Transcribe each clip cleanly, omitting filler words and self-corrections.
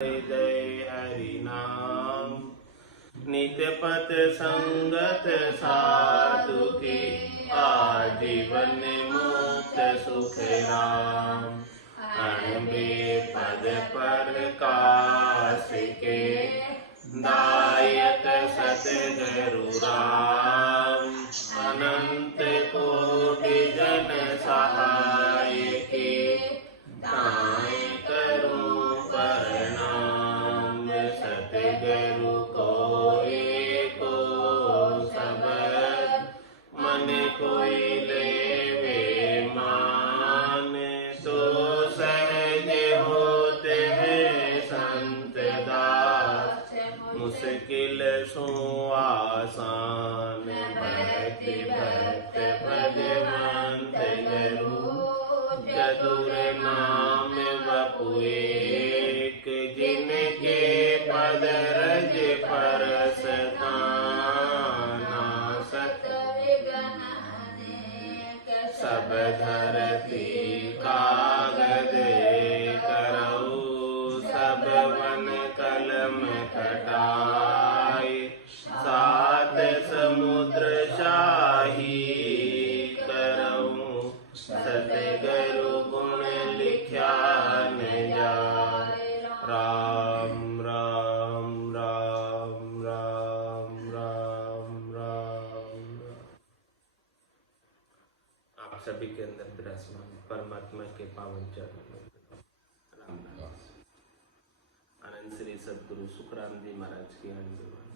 जय हरि नाम। नित्य पथ संगत साधु की आजीवन मुक्त सुख राम। अणबे पद प्रकाश के दायक सतगुरु राम। अनंत कोटि जन सहाय के ताय करूं प्रणाम। सतगुरु को एको शब्द मन कोई लेवे मान। तो सहज होते हैं संत दास मुश्किल सो आसान। भक्ति भक्त भगवंत गुरु चतुर नाम वपु एक। जिनके पद रज परस नासत सब धरती कागज करऊ। सब वन कलम कटाई सात समुद्र शाही करऊं। सतगुरु गुण लिख्या न जाय। राम राम राम राम राम राम। आप सभी के अंदर विराजमान परमात्मा के पावन चरण रामदास आनंद श्री सदगुरु सुखराम जी महाराज की आंदोलन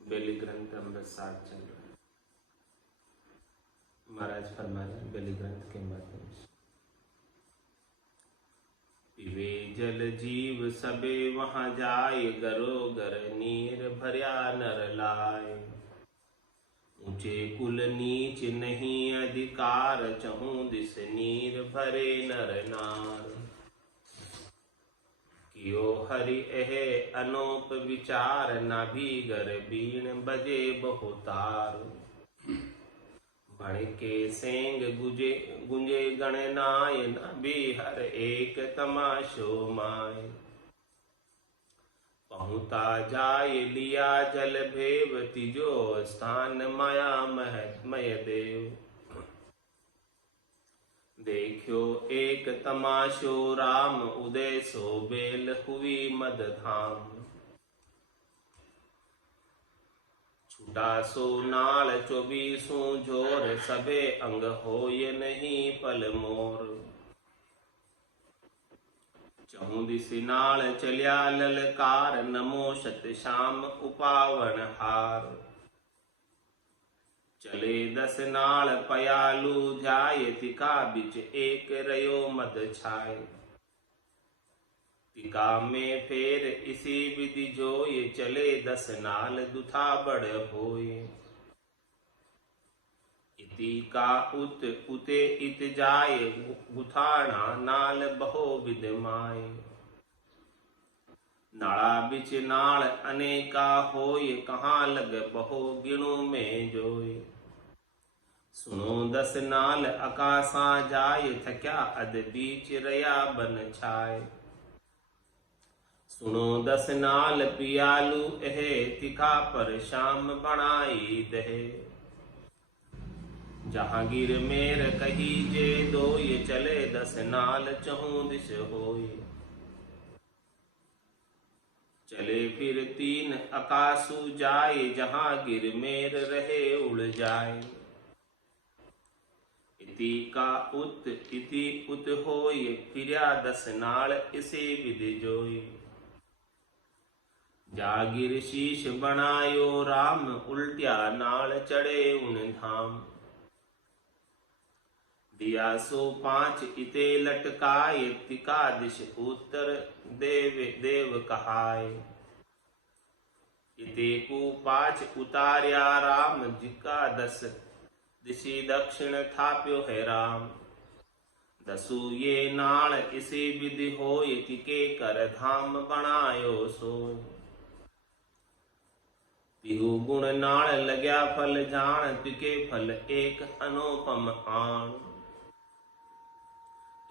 बेली ग्रंथ अमृत साथ चल रहा है। महाराज फरमा रहे बेली ग्रंथ के माध्यम से पीवे जल जीव सबे वहां जाय। गरो गर नीर भर्या नर लाय। ऊंचे कुल नीच नहीं अधिकार। चहूं दिस नीर भरे नर नार। कियो हरि एह अनोप विचार। नाभि गर बीण बजे बहुतार। भड़के सेंग गुंजे गणनाय। नाभि हर एक तमाशो माय। पहुँता जाय लिया जल भेव। तिजो स्थान माया मय देव। देखियो एक तमाशो राम। उदय सो बेल हुई मद धाम। छूटा सो नाल 24 जोर। सबे अंग होय नहीं पल मोर। चहु दिस नाल चलिया ललकार। नमो सत श्याम उपावन हार। चले 10 नाल पयालु जाय। तिका बिच एक रयो मद छाय। तिका में फेर इसी विधि जोय। चले 10 नाल दुथा बड़ होय। इति का उत उते इत जाय। गुथाना नाल बहो विद माय। नाड़ा बिच नाल अनेका होय। कहाँ लग बहो गिणु में जोय। सुनो 10 नाल आकाशा जाय। थक्या अद बीच रया बन छाय। सुनो 10 नाल पियालु एह। तिका पर शाम बनाई दहे। जहांगीर मेर कही जे दोय। चले 10 नाल चहु दिस होय। चले फिर 3 आकाशु जाय। जहांगीर मेर रहे उड़ जाय। इति का इति उत होय। फिर्या 10 नाल इसे विधि जोय। जागिर शीश बनायो राम। उल्ट्या नाल चढ़े उन धाम। दिया सो 5 इते लटकाए। तिका दिश उत्तर देव कहाय। इते को 5 उतार्या राम। जिका 10 दिशि दक्षिण थाप्यो है राम। 10 ये नाल इसी विधि होय। तिके कर धाम बनायो सोय। तिहु गुण नाल लग्या फल जान। तिके फल एक अनुपम आन।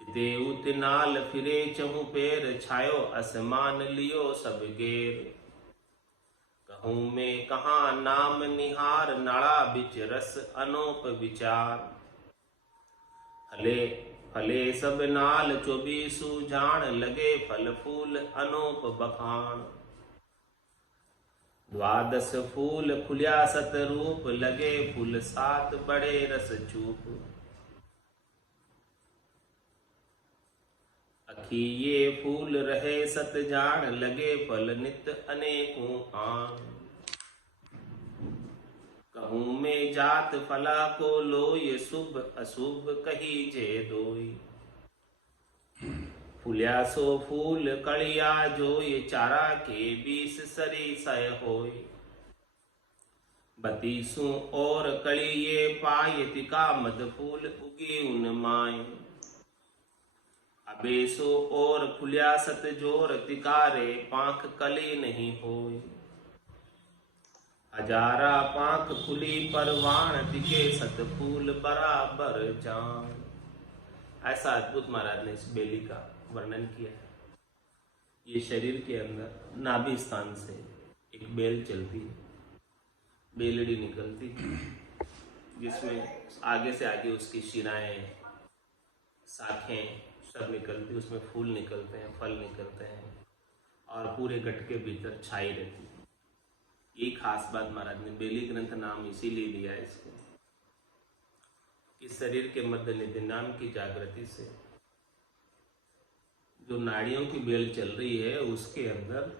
इते उत नाल फिरे चहु पेर, छायो असमान लियो सब गेर। कहूँ में कहाँ नाम निहार, नाड़ा बिच रस अनोप विचार। फले फले सब नाल चौबीसु जान, लगे फल फूल अनोप बखान। द्वादश फूल खुल्या सत रूप, लगे फूल सात बड़े रस चूप। अखी ये फूल रहे सत जान, लगे फल नित अनेकों आन। कहूँ में जात फला को लोय, शुभ अशुभ कही जे दोई। फूल्या सो फूल कड़िया जोय, चारा के 20 सरी सय होय। 32 और कड़ी ये पाय, तिका मद फूल उगे उन माय। अबेसो और फुलिया सत जोर, तिकारे पांख कली नहीं होय। हजारा पांख खुली परवान, तिके सत फूल बराबर जान। ऐसा अद्भुत महाराज ने इस बेली का वर्णन किया है। ये शरीर के अंदर नाभि स्थान से एक बेल चलती है, बेलड़ी निकलती है, जिसमें आगे से आगे उसकी शिराएं, शाखें सब निकलती, उसमें फूल निकलते हैं, फल निकलते हैं और पूरे गट के भीतर छाई रहती है। ये खास बात महाराज ने बेली ग्रंथ नाम इसीलिए दिया है इसको। इस शरीर के मध्य निधि नाम की जागृति से जो नाड़ियों की बेल चल रही है, उसके अंदर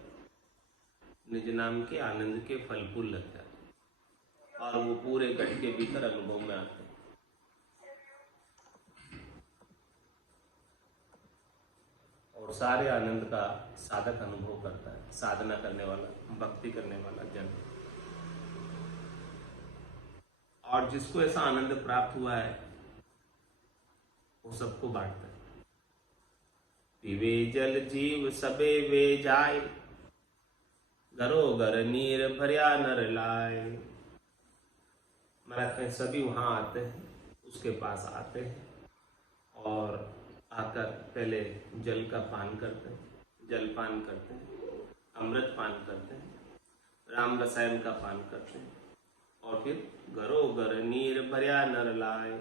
निज नाम के आनंद के फल फूल लग जाते हैं और वो पूरे गट के भीतर अनुभव में आते हैं। और सारे आनंद का साधक अनुभव करता है, साधना करने वाला, भक्ति करने वाला जन। और जिसको ऐसा आनंद प्राप्त हुआ है वो सबको बांटता है। पीवे जल जीव सबे वे जाय, घरो घर नीर भरिया नर लाए। महाराज सभी वहां आते हैं, उसके पास आते हैं और आकर पहले जल का पान करते हैं, जल पान करते हैं, अमृत पान करते हैं, राम रसायन का पान करते हैं और फिर घरो घर नीर भरिया नर लाए।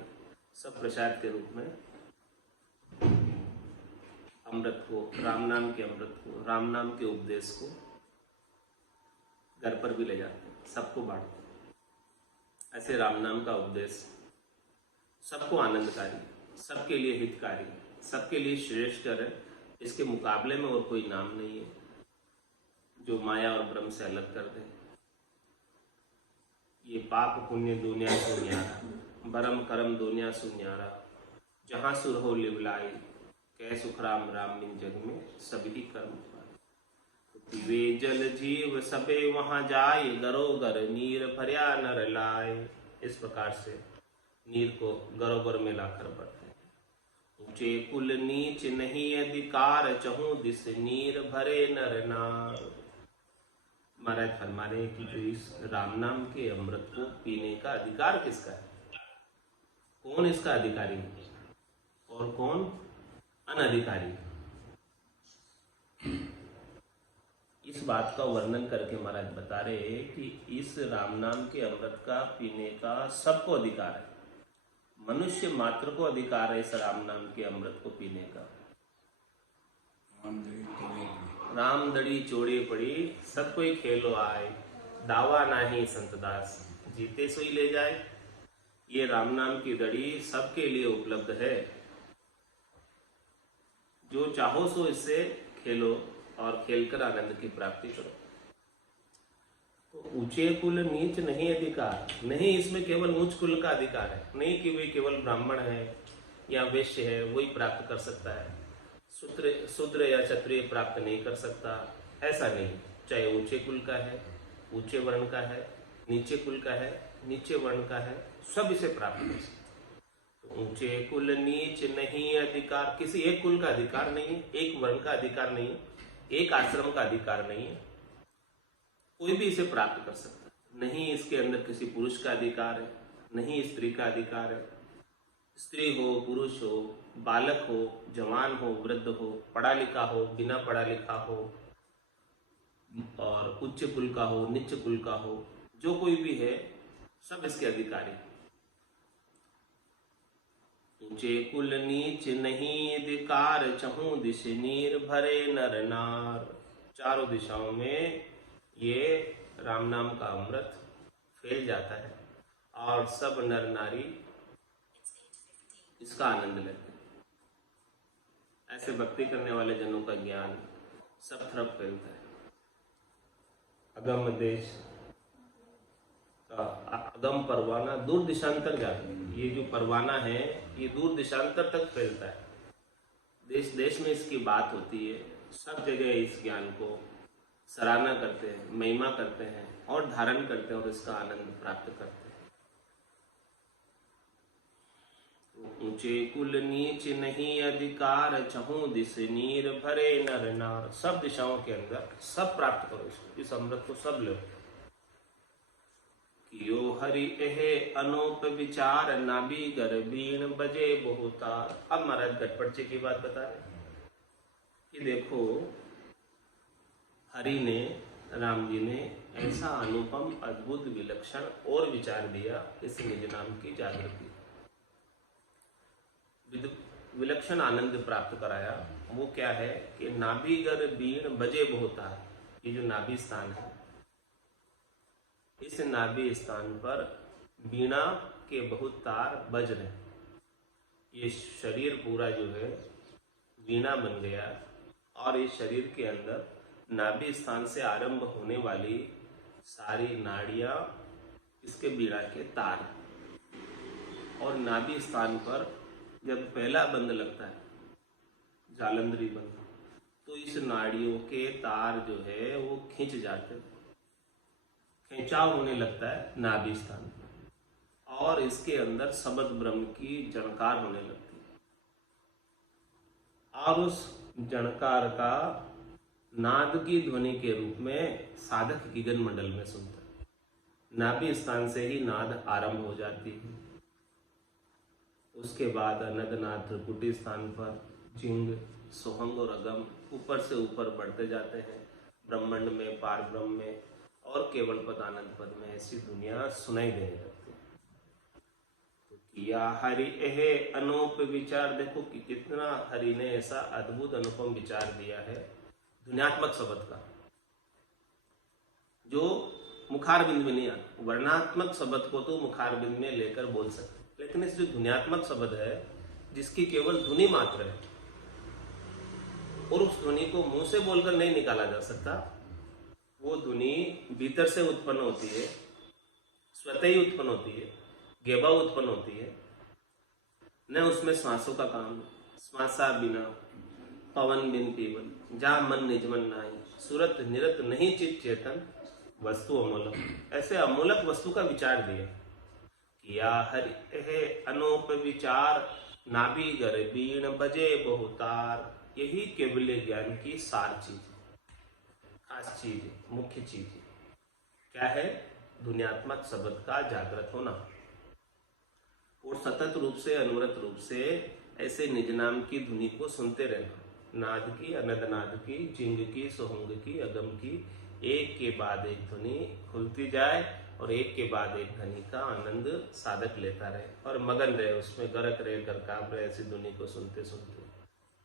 सब प्रसाद के रूप में अमृत को, राम नाम के अमृत को, राम नाम के उपदेश को घर पर भी ले जाते हैं, सबको बांटते हैं। ऐसे राम नाम का उपदेश सबको आनंदकारी, सबके लिए हितकारी, सबके लिए श्रेष्ठकर है। इसके मुकाबले में और कोई नाम नहीं है जो माया और ब्रह्म से अलग कर दे। ये पाप पुण्य दुनिया सो न्यारा, बरम करम दुनिया सो न्यारा। जहाँ सुर हो लिवलाई, कै सुख राम राम बिन जग में सभी कर्म पाए। वे जल जीव सबे वहाँ जाए, गरो गर नीर भरिया नर लाए। इस प्रकार से नीर को गरोगर में लाकर बढ़ते हैं। ऊंचे कुल नीच नहीं अधिकार, चहु दिस नीर भरे नर नार। महाराज फरमा रहे कि जो इस राम नाम के अमृत को पीने का अधिकार किसका है, कौन इसका अधिकारी है और कौन अनधिकारी। इस बात का वर्णन करके महाराज बता रहे हैं कि इस राम नाम के अमृत का पीने का सबको अधिकार है। मनुष्य मात्र को अधिकार है इस राम नाम के अमृत को पीने का। राम दड़ी चोड़ी पड़ी, सब कोई खेलो आए, दावा नाही संतदास, जीते सोई ले जाए। ये राम नाम की दड़ी सबके लिए उपलब्ध है। जो चाहो सो इससे खेलो और खेलकर आनंद की प्राप्ति करो। तो ऊंचे कुल नीच नहीं अधिकार, नहीं इसमें केवल उच्च कुल का अधिकार है, नहीं कि वे केवल ब्राह्मण है या वैश्य है वही प्राप्त कर सकता है, शूद्र या क्षत्रिय प्राप्त नहीं कर सकता, ऐसा नहीं। चाहे ऊंचे कुल का है, ऊंचे वर्ण का है, नीचे कुल का है, नीचे वर्ण का है, सब इसे प्राप्त कर सकते। ऊंचे कुल नीच नहीं अधिकार, किसी एक कुल का अधिकार नहीं है, एक वर्ण का अधिकार नहीं है, एक आश्रम का अधिकार नहीं है, कोई भी इसे प्राप्त कर सकता है। नहीं इसके अंदर किसी पुरुष का अधिकार है, नहीं स्त्री का अधिकार है, स्त्री हो, पुरुष हो, बालक हो, जवान हो, वृद्ध हो, पढ़ा लिखा हो, बिना पढ़ा लिखा हो, और उच्च कुल का हो, नीच कुल का हो, जो कोई भी है सब इसके अधिकारी। ऊंचे कुल नीच नहीं अधिकार, चहु दिश नीर भरे नर नार। चारों दिशाओं में ये राम नाम का अमृत फैल जाता है और सब नर नारी इसका आनंद लेते हैं। ऐसे भक्ति करने वाले जनों का ज्ञान सब तरफ फैलता है। अगम देश का अगम परवाना दूर दिशांतर जाता है। ये जो परवाना है ये दूर दिशांतर तक फैलता है। देश देश में इसकी बात होती है। सब जगह इस ज्ञान को सराहना करते हैं, महिमा करते हैं और धारण करते हैं और इसका आनंद प्राप्त करते हैं। ऊंचे कुल नीच नहीं अधिकार, चहु दिस नीर भरे नर नार। सब दिशाओं के अंदर सब प्राप्त करो इसको, इस अमृत को सब लो। कियो हरि एहे अनोप विचार, नाभि गर बीण बजे बहुतार। अब महाराज गटपट जी की बात बता रहे कि देखो हरि ने, राम जी ने ऐसा अनुपम, अद्भुत, विलक्षण और विचार दिया इस निज नाम की जागृति, विलक्षण आनंद प्राप्त कराया। वो क्या है कि नाभि गर बीण बजे बहुतार। ये जो नाभि स्थान है, इस नाभि स्थान पर बीणा के बहुत तार बज रहे। ये शरीर पूरा जो है वीणा बन गया और इस शरीर के अंदर नाभि स्थान से आरंभ होने वाली सारी नाड़ियां इसके बीणा के तार। और नाभि स्थान पर जब पहला बंद लगता है, जालंधरी बंद, तो इस नाड़ियों के तार जो है वो खिंच जाते, खिंचाव होने लगता है नाभि स्थान पर और इसके अंदर शब्द ब्रह्म की जनकार होने लगती है। और उस जनकार का नाद की ध्वनि के रूप में साधक गगन मंडल में सुनता है। नाभि स्थान से ही नाद आरंभ हो जाती है। उसके बाद अनदनाथ त्रिपुटी स्थान पर जिंग, सोहंग और अगम ऊपर से ऊपर बढ़ते जाते हैं। ब्रह्मांड में, पार ब्रह्म में और केवल पद आनंद पद में ऐसी दुनिया सुनाई देने लगती है। तो किया हरि एहे अनूप विचार। देखो कि कितना हरि ने ऐसा अद्भुत अनुपम विचार दिया है ध्वन्यात्मक शब्द का, जो मुखारबिंद में नहीं आता। वर्णात्मक शब्द को तो मुखारबिंद में लेकर बोल सकते, लेकिन इस जो ध्वन्यात्मक शब्द है जिसकी केवल ध्वनि मात्र है और उस ध्वनि को मुंह से बोलकर नहीं निकाला जा सकता, वो ध्वनि भीतर से उत्पन्न होती है, स्वतः ही उत्पन्न होती है, गेबा उत्पन्न होती है, न उसमें श्वासों का काम। श्वासा बिना पवन बिन पीवन, जा मन निजमन नाई, सुरत निरत नहीं चित चेतन, वस्तु अमूलक। ऐसे अमूलक वस्तु का विचार दिया। किया हरि हे अनूप विचार, नाभि गर बीण बजे बहुतार। यही केवल्य ज्ञान की सार चीज, खास चीज, मुख्य चीज क्या है? ध्वन्यात्मक शब्द का जागृत होना और सतत रूप से, अनवरत रूप से ऐसे निज नाम की ध्वनि को सुनते रहना। नाद की, अनदनाद की, जिंग की, सोहंग की, अगम की, एक के बाद एक ध्वनि खुलती जाए और एक के बाद एक ध्वनि का आनंद साधक लेता रहे और मगन रहे, उसमें गरक रहे, गरकाप रहे, ऐसी ध्वनि को सुनते सुनते।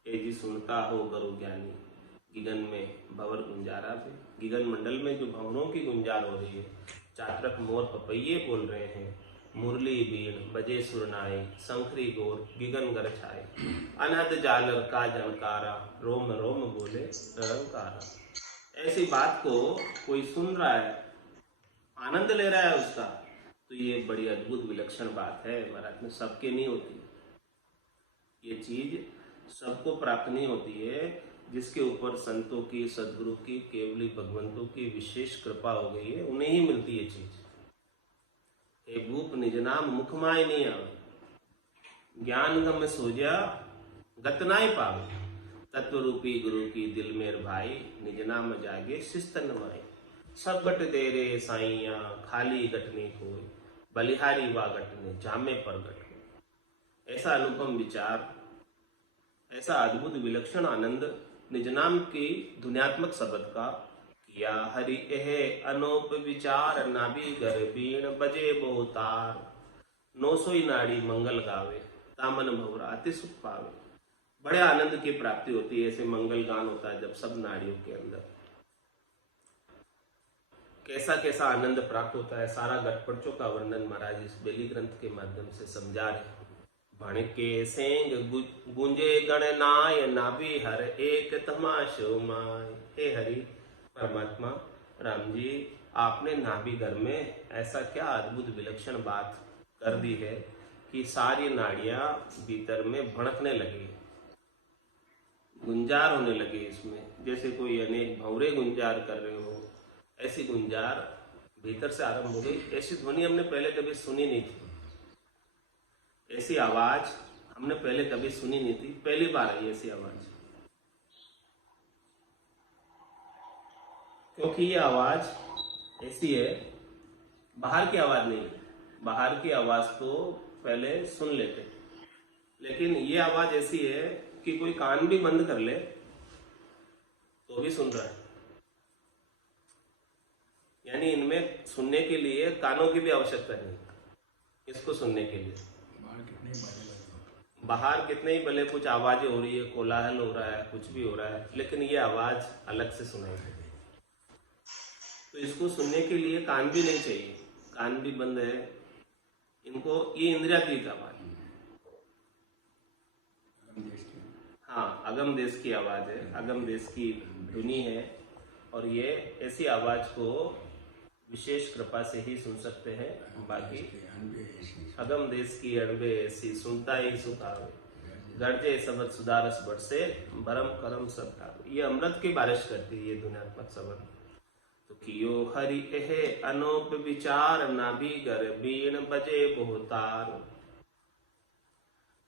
ए जी सुनता हो गरु ज्ञानी, गिगन में भंवर गुंजारा पे। गिगन मंडल में जो भंवरों की गुंजार हो रही है, चातरक मोर पपैये बोल रहे हैं, मुरली बीण बजे सुरनाई, शंखरी गोर गिगन गर छाए, अनहद जालर का जनकारा, रोम रोम बोले निरंकारा। ऐसी बात को कोई सुन रहा है, आनंद ले रहा है उसका, तो ये बड़ी अद्भुत विलक्षण बात है महाराज में। सबके नहीं होती ये चीज, सबको प्राप्त नहीं होती है। जिसके ऊपर संतों की, सदगुरु की, केवली भगवंतों की विशेष कृपा हो गई है, उन्हें ही मिलती है चीज। हे भूप निज नाम मुखमाय नहीं आवे, ज्ञान गम सोजा गतनाई पावे। तत्व रूपी गुरु की दिल मेर भाई, निज नाम जागे शिस्त नवाई। सब गट दे रे साइया, खाली गट नहीं कोई, बलिहारी वा गट ने जामे पर गट। ऐसा अनुपम विचार, ऐसा अद्भुत विलक्षण आनंद निज नाम की ध्वन्यात्मक शब्द का किया हरि एह अनोप विचार नाभि गर बीण बजे बहुतार। 900 नाड़ी मंगल गावे तामन भवरा अति सुख पावे। बड़े आनंद की प्राप्ति होती है, ऐसे मंगल गान होता है जब सब नाड़ियों के अंदर कैसा कैसा आनंद प्राप्त होता है, सारा गटपड़चों का वर्णन महाराज इस बेली ग्रंथ के माध्यम से समझा रहे हैं। भण के सेंग गुंजे गणनाय नाभि हर एक तमाशो माय। हे हरि परमात्मा राम जी, आपने नाभि घर में ऐसा क्या अद्भुत विलक्षण बात कर दी है कि सारी नाड़ियां भीतर में भड़कने लगी, गुंजार होने लगे इसमें, जैसे कोई अनेक भंवरे गुंजार कर रहे हो, ऐसी गुंजार भीतर से आरंभ हो गई। ऐसी ध्वनि हमने पहले कभी सुनी नहीं थी, ऐसी आवाज हमने पहले कभी सुनी नहीं थी, पहली बार आई ऐसी आवाज। क्योंकि ये आवाज ऐसी है, बाहर की आवाज नहीं है। बाहर की आवाज तो पहले सुन लेते, लेकिन ये आवाज ऐसी है कि कोई कान भी बंद कर ले तो भी सुन रहा है। यानी इनमें सुनने के लिए कानों की भी आवश्यकता नहीं, इसको सुनने के लिए। बाहर कितने ही भले कुछ आवाजें हो रही है, कोलाहल हो रहा है, कुछ भी हो रहा है, लेकिन ये आवाज अलग से सुनाई देती है। तो इसको सुनने के लिए कान भी नहीं चाहिए, कान भी बंद है इनको, ये इंद्रियातीत आवाज। हाँ, अगम देश की आवाज है, अगम देश की ध्वनि है, और ये ऐसी आवाज को विशेष कृपा से ही सुन सकते हैं। बाकी अगम देश की अणबे ऐसी सुनता ही सुख आवे, गर्जे सबद सुधारस बरसे भरम करम सब आवे। ये अमृत की बारिश करती है ये ध्वन्यात्मक शब्द। तो कियो हरि एह अनोप विचार नाभि गर बीण बजे बहुतार।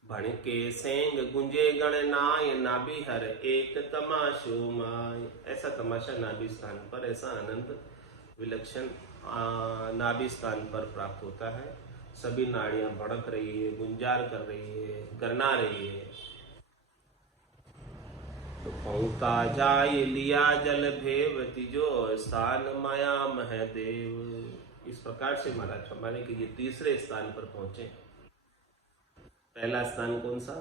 भण के सेंग गुंजे गणनाय नाभि हर एक तमाशो माय। ऐसा तमाशा नाभि स्थान पर, ऐसा आनंद विलक्षण नाभि स्थान पर प्राप्त होता है। सभी नाड़ियां भड़क रही है, गुंजार कर रही है, गरना रही है। तो पहुंता जाय लिया जल भेव तिजो स्थान माया महदेव। इस प्रकार से महाराज हमारे के ये तीसरे स्थान पर पहुंचे। पहला स्थान कौन सा?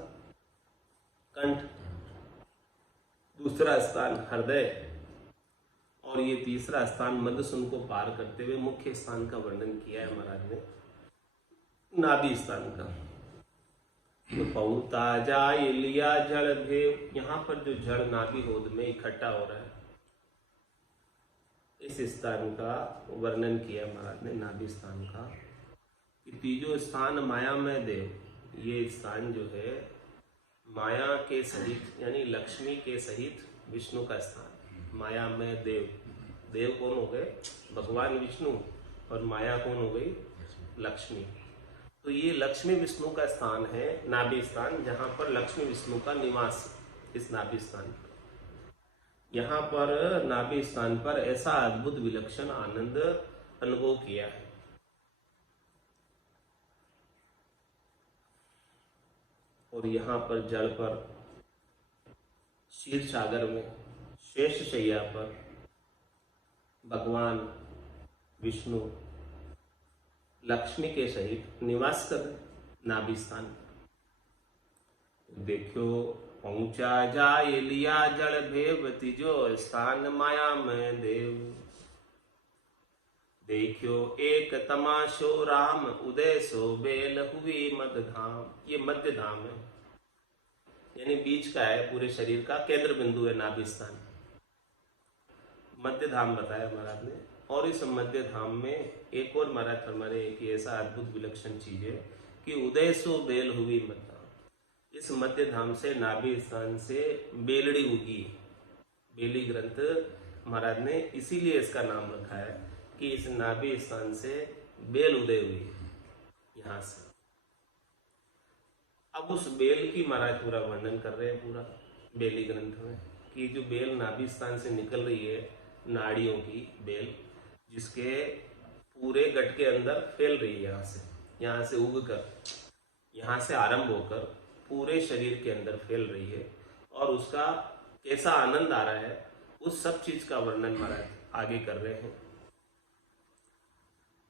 कंठ। दूसरा स्थान हृदय, और ये तीसरा स्थान मध्यसुन को पार करते हुए मुख्य स्थान का वर्णन किया है महाराज ने, नाभि स्थान का। तो पहुंता जाय लिया जल भेव, यहाँ पर जो जड़ नाभि होद में इकट्ठा हो रहा है, इस स्थान का वर्णन किया महाराज ने, नाभि स्थान का। कि तीजो स्थान माया में देव, ये स्थान जो है माया के सहित यानी लक्ष्मी के सहित विष्णु का स्थान। माया में देव, देव कौन हो गए? भगवान विष्णु, और माया कौन हो गई? लक्ष्मी। तो ये लक्ष्मी विष्णु का स्थान है नाभि स्थान, जहां पर लक्ष्मी विष्णु का निवास इस नाभि स्थान पर। यहाँ पर नाभि स्थान पर ऐसा अद्भुत विलक्षण आनंद अनुभव किया है। और यहाँ पर जल पर, क्षीर सागर में, शेष शैया पर भगवान विष्णु लक्ष्मी के सहित निवास कर नाभि स्थान। देखो पहुंचा जाय लिया जल भेव तिजो स्थान माया में देव। देखो एक तमाशो राम उदय सो बेल हुई मध्य धाम। ये मध्य धाम है, यानी बीच का है, पूरे शरीर का केंद्र बिंदु है नाभि स्थान। मध्य धाम बताया महाराज ने। और इस मध्य धाम में एक और महाराज फरमाने कि ऐसा अद्भुत विलक्षण चीज है कि उदय सो बेल हुई मध्य धाम। इस मध्य धाम से नाभि स्थान से बेलड़ी उगी। बेली ग्रंथ महाराज ने इसीलिए इसका नाम रखा है कि इस नाभि स्थान से बेल उदय हुई यहां से। अब उस बेल की महाराज पूरा वर्णन कर रहे हैं पूरा बेली ग्रंथ में, कि जो बेल नाभि स्थान से निकल रही है, नाड़ियों की बेल, जिसके पूरे गट के अंदर फैल रही है, यहाँ से उग कर यहाँ से आरंभ होकर पूरे शरीर के अंदर फैल रही है और उसका कैसा आनंद आ रहा है, उस सब चीज का वर्णन महाराज आगे कर रहे हैं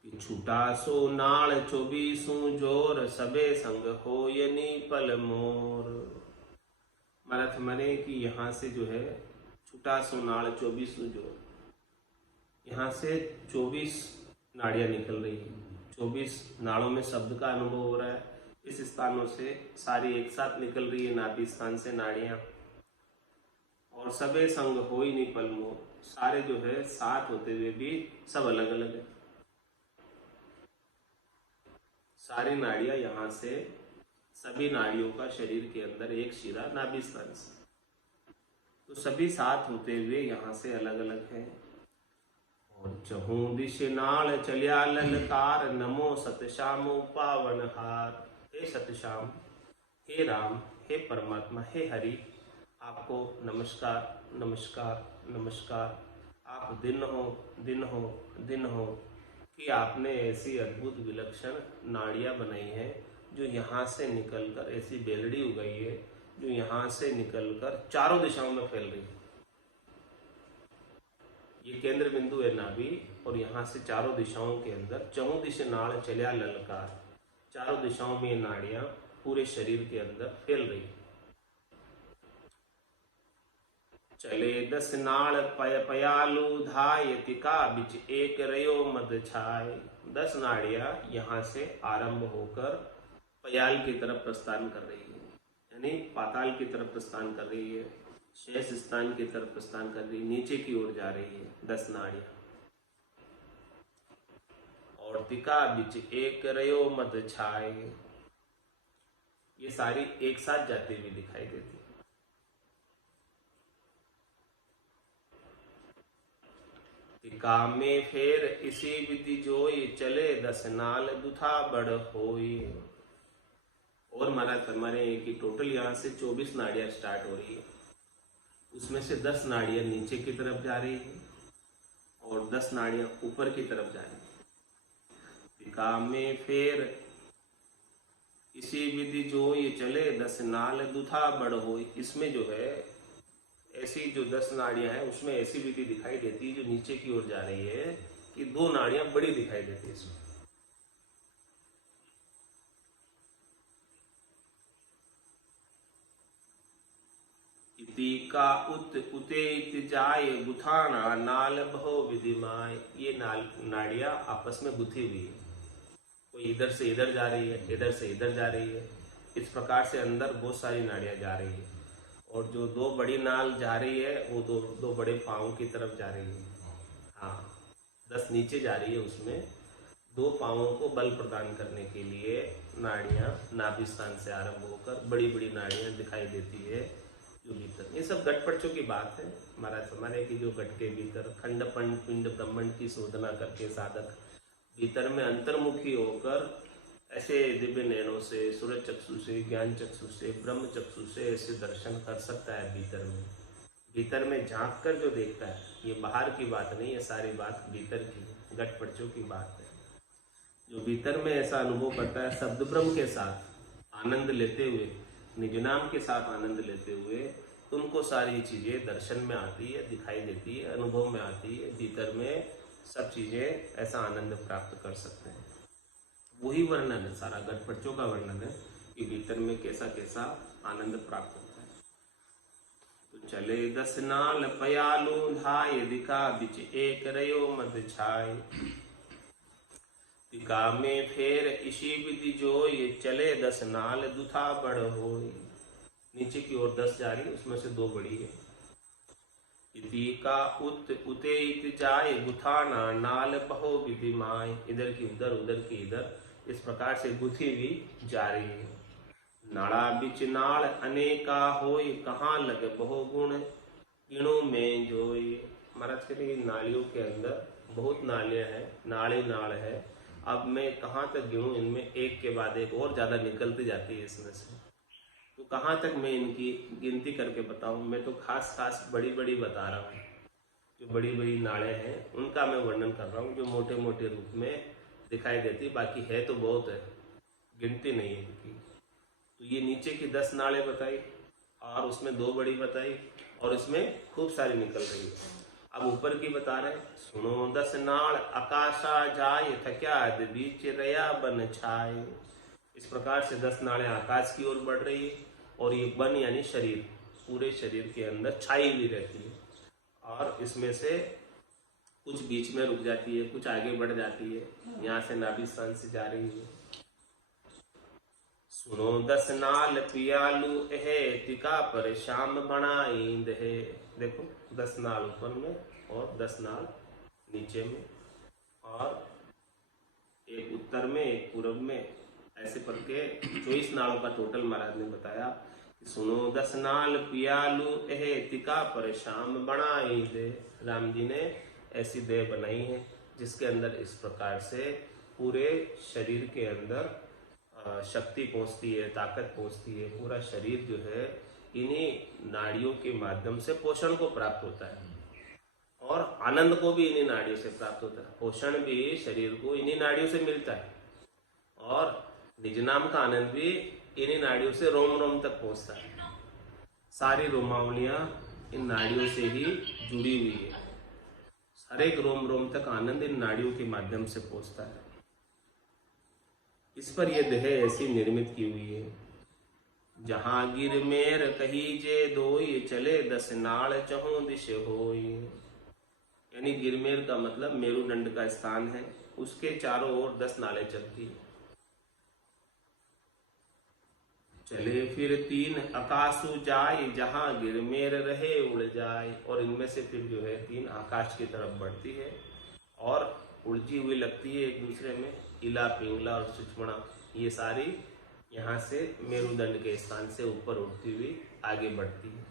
कि छूटा सो नाल 24 जोर सबे संग हो यनी पल मोर। महाराज माने कि यहाँ से जो है छूटा सो नाल 24 जोर, यहाँ से 24 नाड़ियां निकल रही है, 24 नाड़ों में शब्द का अनुभव हो रहा है। इस स्थानों से सारी एक साथ निकल रही है नाभि स्थान से नाड़ियां, और सबे संग हो ही नहीं पल मोर, सारे जो है साथ होते हुए भी सब अलग अलग है। सारी नाड़ियां यहाँ से, सभी नाड़ियों का शरीर के अंदर एक शिरा नाभि स्थान से, तो सभी साथ होते हुए यहाँ से अलग अलग है। और चहूं दिश नाल चलिया ललकार, नमो सतश्याम पावन हार। हे सतश्याम, हे राम, हे परमात्मा, हे हरि, आपको नमस्कार नमस्कार नमस्कार। आप दिन हो दिन हो दिन हो कि आपने ऐसी अद्भुत विलक्षण नाड़ियां बनाई हैं जो यहाँ से निकलकर, ऐसी बेलड़ी उगाई है जो यहाँ से निकलकर चारों दिशाओं में फैल रही है। ये केंद्र बिंदु है नाभि, और यहाँ से चारों दिशाओं के अंदर चहुं दिश नाल चलिया ललकार, चारों दिशाओं में ये नाड़ियां पूरे शरीर के अंदर फैल रही है। चले 10 नाड़ पयालु धाय, तिका बिच एक रयो मद छाय। 10 नाड़ियां यहाँ से आरंभ होकर पयाल की तरफ प्रस्थान कर रही है, यानी पाताल की तरफ प्रस्थान कर रही है, शेष स्थान की तरफ प्रस्थान कर रही है, नीचे की ओर जा रही है 10 नाड़ियां। और तिका बिच एक रयो मद छाय, ये सारी एक साथ जाती हुई दिखाई देती है। तिका में फेर इसी विधि जोई, चले 10 नाल दुथा बड़ होई। और महाराज हमारे की टोटल यहाँ से 24 नाड़ियां स्टार्ट हो रही है, उसमें से 10 नाड़ियां नीचे की तरफ जा रही है और 10 नाड़ियां ऊपर की तरफ जा रही है। तिका में फेर इसी विधि जो ये चले 10 नाल दुथा बड़ होई, इसमें जो है ऐसी जो 10 नाड़ियां हैं उसमें ऐसी विधि दिखाई देती है जो नीचे की ओर जा रही है कि 2 नाड़ियां बड़ी दिखाई देती है इसमें। का उते इत जाए गुथाना नाल भो विधिमाय, ये नाड़ियां आपस में गुथी हुई है, कोई इधर से इधर जा रही है, इधर से इधर जा रही है, इस प्रकार से अंदर बहुत सारी नाड़ियां जा रही है। और जो 2 बड़ी नाल जा रही है वो दो बड़े पांव की तरफ जा रही है। हाँ, 10 नीचे जा रही है, उसमें 2 पांवों को बल प्रदान करने के लिए नाड़ियां नाभि स्थान से आरंभ होकर बड़ी बड़ी नाड़ियां दिखाई देती है जो भीतर। ये सब घटपटचों की बात है महाराज हमारे की, जो घट के भीतर खंड पिंड ब्रह्मांड की शोधना करके साधक भीतर में अंतर्मुखी होकर ऐसे दिव्य नैनों से, सूरज चक्षु से, ज्ञान चक्षु से, ब्रह्म चक्षु से ऐसे दर्शन कर सकता है। भीतर में झांक कर जो देखता है, ये बाहर की बात नहीं है, सारी बात भीतर की घटपटचों की बात है। जो भीतर में ऐसा अनुभव करता है शब्द ब्रह्म के साथ आनंद लेते हुए, निज नाम के साथ आनंद लेते हुए, उनको सारी चीजें दर्शन में आती है, दिखाई देती है, अनुभव में आती है। भीतर में सब चीजें ऐसा आनंद प्राप्त कर सकते हैं। वही वर्णन है, सारा घटपटचों का वर्णन है कि भीतर में कैसा कैसा आनंद प्राप्त होता है। तो चले 10 नाल पयालु धाय, दिखा बिच एक रयो मद छाय। दिखा में फेर इसी विधि जो ये चले 10 नाल दुथा बड़ होई। नीचे की ओर 10 जा रही है, उसमें से 2 बड़ी है। इति का उते इत जाए गुथाना नाल बहो विधि माय, इधर की उधर उधर की इधर, इस प्रकार से गुथी हुई जा रही है। नाड़ा बिच नाड़ अनेका होय, कहाँ लगे बहु गुण गिणों में जोई। महाराज कहते हैं नालियों के अंदर बहुत नालियां हैं, नाड़ी नाड़ है, अब मैं कहाँ तक गिनूं, इनमें एक के बाद एक और ज्यादा निकलती जाती है इसमें से, तो कहाँ तक मैं इनकी गिनती करके बताऊं। मैं तो खास बड़ी बड़ी बता रहा हूँ, जो बड़ी बड़ी नाड़े हैं उनका मैं वर्णन कर रहा हूँ, जो मोटे मोटे रूप में दिखाई देती, बाकी है तो बहुत है, गिनती नहीं है इनकी। तो ये नीचे की 10 नाड़ें बताई और उसमें 2 बड़ी बताई और इसमें खूब सारी निकल रही है। अब ऊपर की बता रहे, सुनो 10 नाड़ आकाशा जाय थक्या बीच रया बन छाए। इस प्रकार से 10 नाड़ें आकाश की ओर बढ़ रही है और ये बन यानी शरीर पूरे शरीर के अंदर छाई हुई रहती है और इसमें से कुछ बीच में रुक जाती है, कुछ आगे बढ़ जाती है, यहाँ से नाभि स्थान से जा रही है। सुनो 10 नाल पियालू है तिका पर शाम बनाईंद है। देखो 10 नाल ऊपर में और 10 नाल नीचे में और एक उत्तर में एक पूर्व में, ऐसे करके 24 नालों का टोटल महाराज ने बताया। सुनो 10 नाल पियालू है तिका पर शाम बनाईंद। राम जी ने ऐसी देह बनाई है जिसके अंदर इस प्रकार से पूरे शरीर के अंदर शक्ति पहुंचती है, ताकत पहुंचती है। पूरा शरीर जो है इन्हीं नाड़ियों के माध्यम से पोषण को प्राप्त होता है और आनंद को भी इन्हीं नाड़ियों से प्राप्त होता है। पोषण भी शरीर को इन्हीं नाड़ियों से मिलता है और निज नाम का आनंद भी इन्हीं नाड़ियों से रोम रोम तक पहुंचता है। सारी रोमावलियां इन नाड़ियों से ही जुड़ी हुई है। हर एक रोम रोम तक आनंद इन नाड़ियों के माध्यम से पहुंचता है। इस पर यह देह ऐसी निर्मित की हुई है। जहां गिर मेर कहीजे दोई चले 10 नाड़ चहों दिश होई। यानी गिरमेर का मतलब मेरुदंड का स्थान है, उसके चारों ओर 10 नाड़ें चलती है। चले फिर 3 आकाशु जाय जहां गिरमेर रहे उड़ जाए। और इनमें से फिर जो है 3 आकाश की तरफ बढ़ती है और उलझी हुई लगती है एक दूसरे में। इला पिंगला और सुषमणा ये सारी यहाँ से मेरुदंड के स्थान से ऊपर उठती हुई आगे बढ़ती है।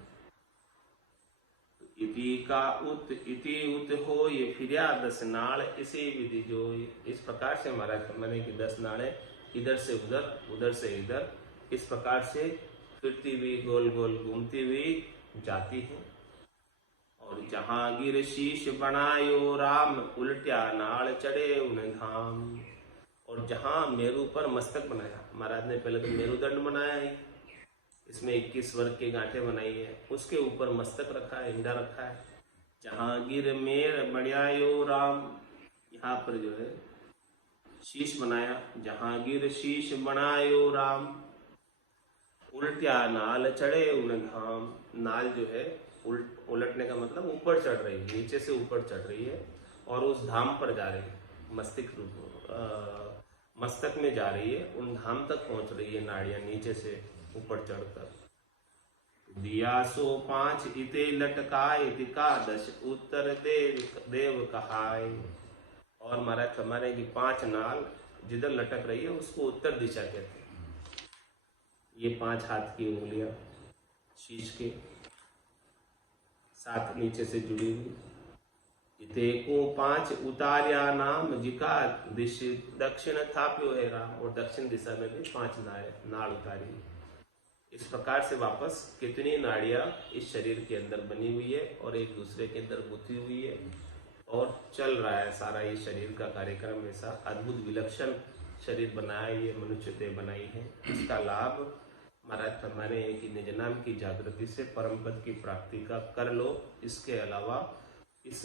इति का उत इति उत हो ये फिरिया 10 नाड़ इसी विधि जो। इस प्रकार से महाराज फरमाने की 10 नाड़ें इधर से उधर, उधर से इधर, इस प्रकार से फिरती हुई गोल गोल घूमती हुई जाती है। और जहां गिर शीश बनायो राम उल्ट्या नाड़ चढ़े उन धाम। और जहां मेरु पर मस्तक बनाया, महाराज ने पहले तो मेरुदंड बनाया है, इसमें 21 वर्ग के गांठे बनाई है, उसके ऊपर मस्तक रखा है, इंडा रखा है। जहां गिर मेर बढ़ायो राम, यहाँ पर जो है शीश बनाया। जहां गिर शीश बनायो राम उल्ट्या नाल चढ़े उन धाम। नाल जो है उलटने का मतलब ऊपर चढ़ रही है, नीचे से ऊपर चढ़ रही है और उस धाम पर जा रही है, मस्तक में जा रही है, उन धाम तक पहुंच रही है नाड़ियां नीचे से ऊपर चढ़कर। दिया सो 5 इते लटकाए दिका 10 उत्तर देव कहाय। और महाराज हमारे की 5 नाल जिधर लटक रही है उसको उत्तर दिशा कहते हैं। ये 5 हाथ की उंगलियां शीश के साथ नीचे से जुड़ी हुई। इते को 5 उतार्या नाम जिका दिश दक्षिण थाप्यो है राम। और दक्षिण दिशा में भी 5 नाड़ उतारी। इस प्रकार से वापस कितनी नाड़ियां इस शरीर के अंदर बनी हुई है और एक दूसरे के अंदर गुथी हुई है और चल रहा है सारा ये शरीर का कार्यक्रम। ऐसा अद्भुत विलक्षण शरीर बनाया, ये मनुष्य देह बनाई है। इसका लाभ महाराज फरमाने हैं कि निज नाम की जागृति से परम पद की प्राप्ति का कर लो। इसके अलावा इस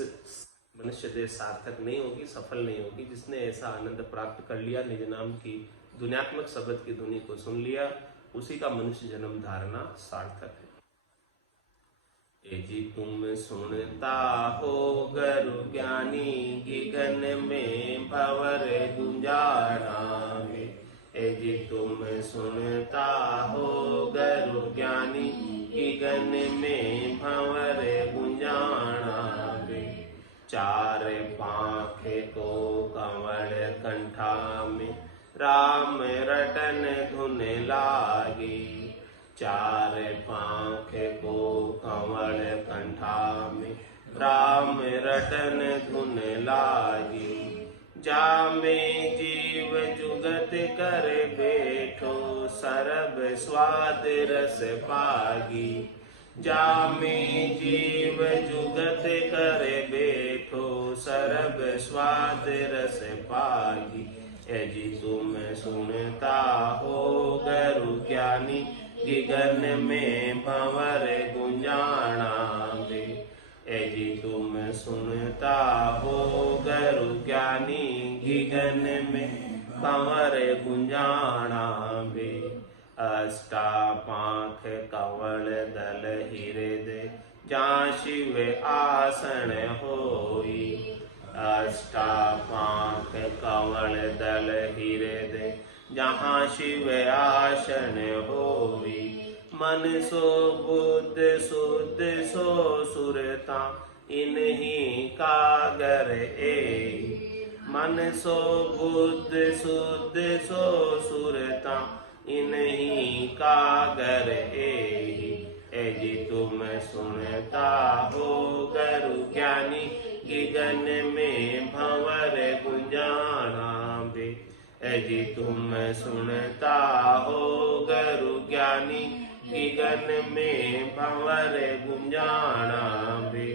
मनुष्य देह सार्थक नहीं होगी, सफल नहीं होगी। जिसने ऐसा आनंद प्राप्त कर लिया, निज नाम की दुनियात्मक शब्द की ध्वनि को सुन लिया, उसी का मनुष्य जन्म धारणा सार्थक है। जी तुम सुनता हो गरु ज्ञानी गिगन में भंवर गुंजारा में। जी तुम सुनता हो गरु ज्ञानी गिगन में भंवर गुंजारा में। 4 पाँखे को कंवल कंठा में राम रटन धुन लागी। 4 पाँखे को कंवल कंठा में राम रटन धुन लागी। जामे जीव जुगत कर बैठो सरब स्वाद रस पागी। जामे जीव जुगत कर बैठो सरब स्वाद रस पागी। यदि तुम सुनता हो गुरु ज्ञानी, गगन में भंवर गुंजाना बे। यदि तुम सुनता हो गुरु ज्ञानी, गगन में भंवर गुंजाना बे। अष्टापांख कंवल दल हृदय, जहाँ शिव आसन होई। अष्टापांख कंवल दल हृदय, जहाँ शिव आसन होई। मन सो बुद्ध शुद्ध सो सुरता, इन्हीं कागर ए। मन सो बुद्ध शुद्ध सो सुरता, इन्हीं कागर ए। यदि तुम सुनता हो गुरु ज्ञानी, गगन में भंवर गुंजाना बे। यदि तुम सुनता हो गुरु ज्ञानी, गगन में भंवर गुंजाना बे।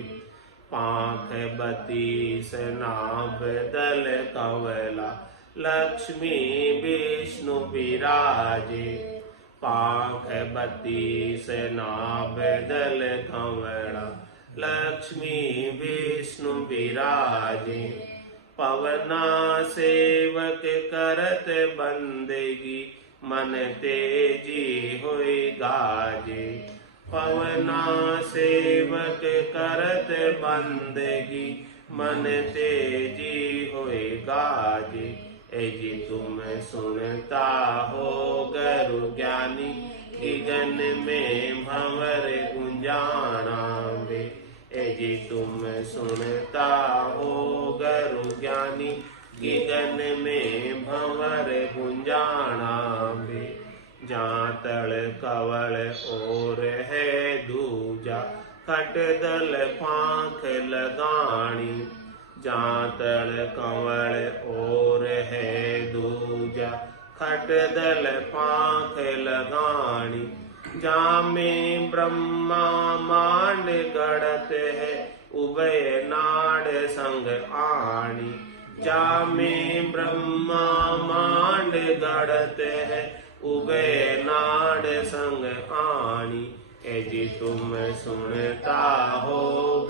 पांख 32 नाभ दल कंवला, लक्ष्मी विष्णु विराजे। पांख 32 नाभ दल कंवला, लक्ष्मी विष्णु विराजे। पवना सेवक करत बंदगी, मन तेजी होई गाजे। पवना सेवक करत बंदगी, मन तेजी होई गाजे। यदि तुम सुनता हो गुरु ज्ञानी, गगन में भंवर गुंजाना बे। यदि तुम सुनता हो गुरु ज्ञानी, गगन में भंवर गुंजाना बे। जहाँ तल कंवल और है दूजा, खट दल पांख लगाणी। जहाँ तल कंवल और है दूजा, खट दल पांख लगाणी। जहाँ में ब्रह्मा मांड गढ़त है, उभय नाड़ संग आणी। जहाँ में ब्रह्मा मांड गढ़त है, उभय नाड़ संग आणी। यदि तुम सुनता हो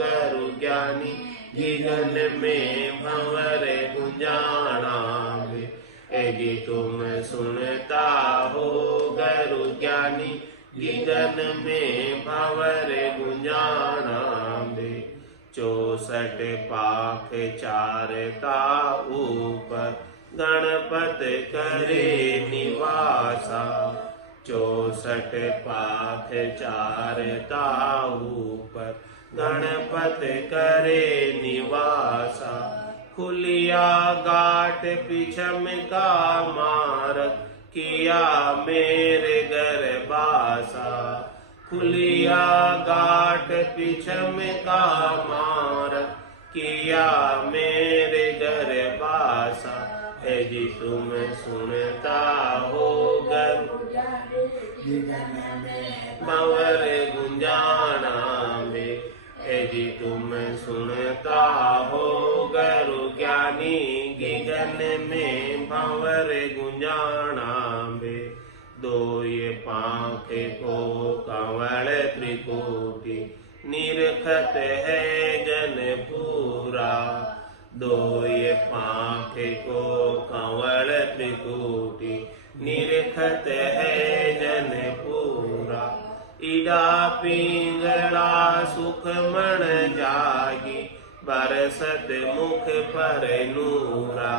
गुरु ज्ञानी, गगन में भंवर गुंजाना बे। यदि तुम सुनता हो गुरु ज्ञानी, गगन में भंवर गुंजाना बे। 64 पाख चारता ऊपर, गणपत करे निवासा। 64 पाख चारता ऊपर, गणपत करे निवासा। खुलिया गाट पिछम का मारक, किया मेरे घर बासा। खुलिया गाट पिछम का मारक, किया मेरे घर बासा। यदि तुम सुनता हो गुरु भंवर गुंजाना बे। यदि तुम सुनता हो गुरु ज्ञानी, गगन में भंवर गुंजाना बे। दो ये पांख को कंवल त्रिकोटि, निरखत है जन पूरा। दो ये पांख को कंवल त्रिकोटि, निरखत है जन पूरा। इडा पिंगला सुख मन जागी, बरसत मुख पर नूरा।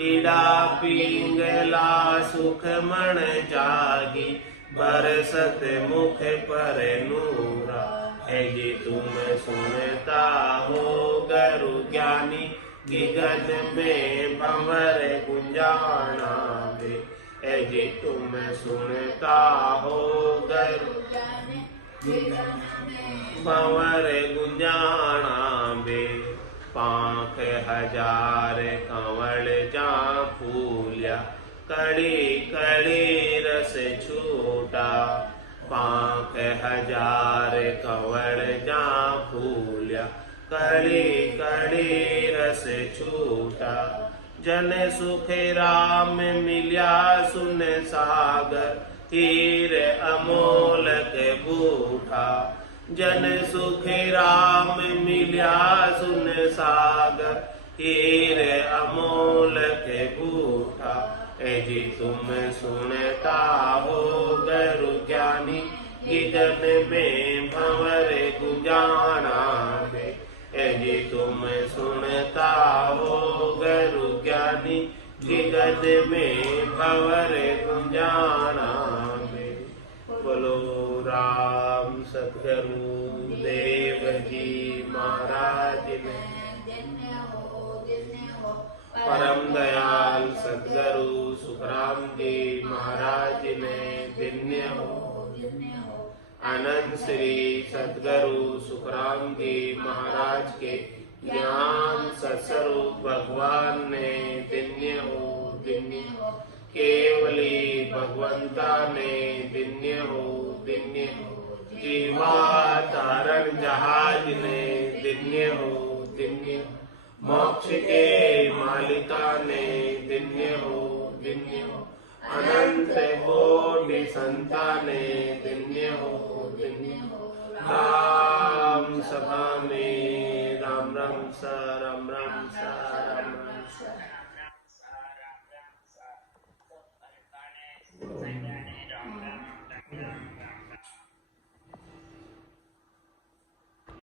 इडा पिंगला सुख मन जागी, बरसत मुख पर नूरा। यदि तुम सुनता हो गुरु ज्ञानी, गगन में भंवर गुंजाना बे। यदि तुम सुनता हो गुरु ज्ञानी, गगन में भंवर गुंजाना बे। पांख 1000 कंवल जा फूल्या, कड़ी कड़ी रस छूटा। पांख 1000 कंवल जा फूल्या, कड़ी कड़ी रस छूटा। जन सुख राम मिल्या सुन सागर, हीर अमोलक बूठा। जन सुख राम मिल्या सुन सागर, हीर अमोलक बूठा। जी तुम सुनता हो गरु ज्ञानी, गिगन में भंवर गुंजाना है। जी तुम सुनता हो गरु ज्ञानी, गिगन में भंवर गुंजाना है। बोलो राम सतगुरु देव जी महाराज ने, परम दयाल सतगुरु सुखराम जी महाराज ने धन्य हो। अनंत श्री सतगुरु सुखराम जी महाराज के ज्ञान सत्स्वरूप भगवान ने धन्य हो, धन्य हो। केवली भगवंता ने धन्य हो, धन्य हो। जीवा तारण जहाज ने धन्य हो, धन्य हो। मोक्ष के मालिका ने धन्य हो, धन्य हो। अनंत कोटि संता ने धन्य हो, धन्य हो। राम सभा में राम राम सा, राम राम सा, राम राम सा।